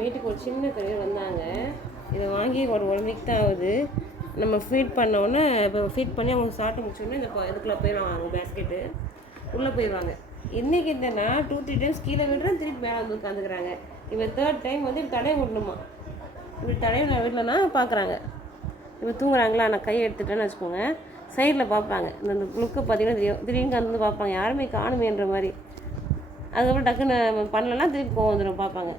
வீட்டுக்கு ஒரு சின்ன கறியர் வந்தாங்க. இதை வாங்கி ஒரு 1 வீக் தான் ஆகுது. நம்ம ஃபீட் பண்ணோன்னே இப்போ ஃபீட் பண்ணி அவங்க சாப்பிட்டு முடிச்சோடனே இந்த இதுக்குள்ளே போயிடுவாங்க. அவங்க பேஸ்கெட்டு உள்ளே போயிடுவாங்க. இன்றைக்கி என்னன்னா 2-3 டைம்ஸ் கீழே விடுறேன், திருப்பி மேலே வந்து உட்காந்துக்கிறாங்க. இப்போ 3rd டைம் வந்து தடவை விடணுமா. இப்படி தடவை நான் விடலன்னா பார்க்குறாங்க. இப்போ தூங்குறாங்களா, நான் கையை எடுத்துட்டேன்னு வச்சுக்கோங்க, சைடில் பார்ப்பாங்க. இந்த லுக்கு பார்த்தீங்கன்னா தெரியும். திடீர்னு வந்து பார்ப்பாங்க, யாருமே காணுமேன்ற மாதிரி. அதுக்கப்புறம் டக்குன்னு பண்ணலன்னா திருப்பி கோவம் வந்துடும், பார்ப்பாங்க.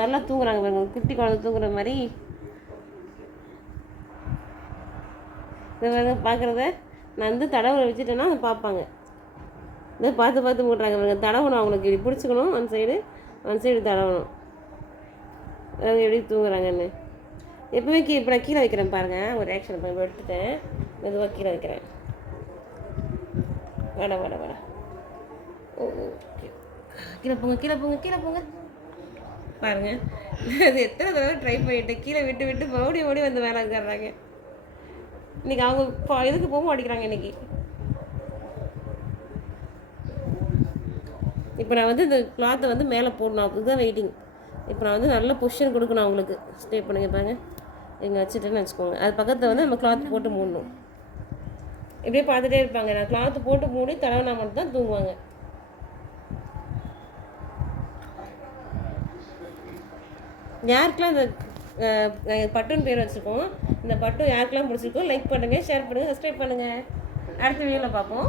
நல்லா தூங்குறாங்க பாருங்க, குட்டி குழந்தை தூங்குற மாதிரி. இந்த மாதிரி பார்க்குறத நான் வந்து தடவை வச்சுட்டேன்னா அதை பார்ப்பாங்க. இதை பார்த்து பார்த்து போடுறாங்க பாருங்க. தடவணும், அவங்களுக்கு இப்படி பிடிச்சிக்கணும், ஒன் சைடு தடவணும். அவங்க எப்படி தூங்குறாங்கன்னு எப்பவுமே இப்போ நான் கீழே வைக்கிறேன் பாருங்கள். ஒரு ஆக்ஷன் இப்போ எடுத்துட்டேன், மெதுவாக கீழே வைக்கிறேன். வட ஓகே, கீழே போங்க பாருங்கள். அது எத்தனை தடவை ட்ரை பண்ணிவிட்டு கீழே விட்டு ஓடி வந்து மேலே உட்காடுறாங்க. இன்றைக்கி அவங்க எதுக்கு போக மாட்டேங்கிறாங்க இன்றைக்கி. இப்போ நான் வந்து இந்த கிளாத்தை வந்து மேலே போடணும், அதுதான் வெயிட்டிங். இப்போ நான் வந்து நல்ல பொசிஷன் கொடுக்கணும் அவங்களுக்கு. ஸ்டே பண்ணுங்க பாருங்க, இங்கே வச்சுட்டேன்னு வச்சுக்கோங்க. அது பக்கத்தில் வந்து நம்ம கிளாத் போட்டு மூடணும். இப்படியே பார்த்துட்டே இருப்பாங்க. நான் கிளாத்து போட்டு மூடி தடவினா மட்டும் தான் தூங்குவாங்க. யாருக்கெல்லாம் இந்த பட்டுன்னு பேர் வச்சுருக்கோம், இந்த பட்டு யாருக்கெல்லாம் பிடிச்சிருக்கோ லைக் பண்ணுங்கள், ஷேர் பண்ணுங்கள், சப்ஸ்கிரைப் பண்ணுங்கள். அடுத்த வீடியோவில் பார்ப்போம்.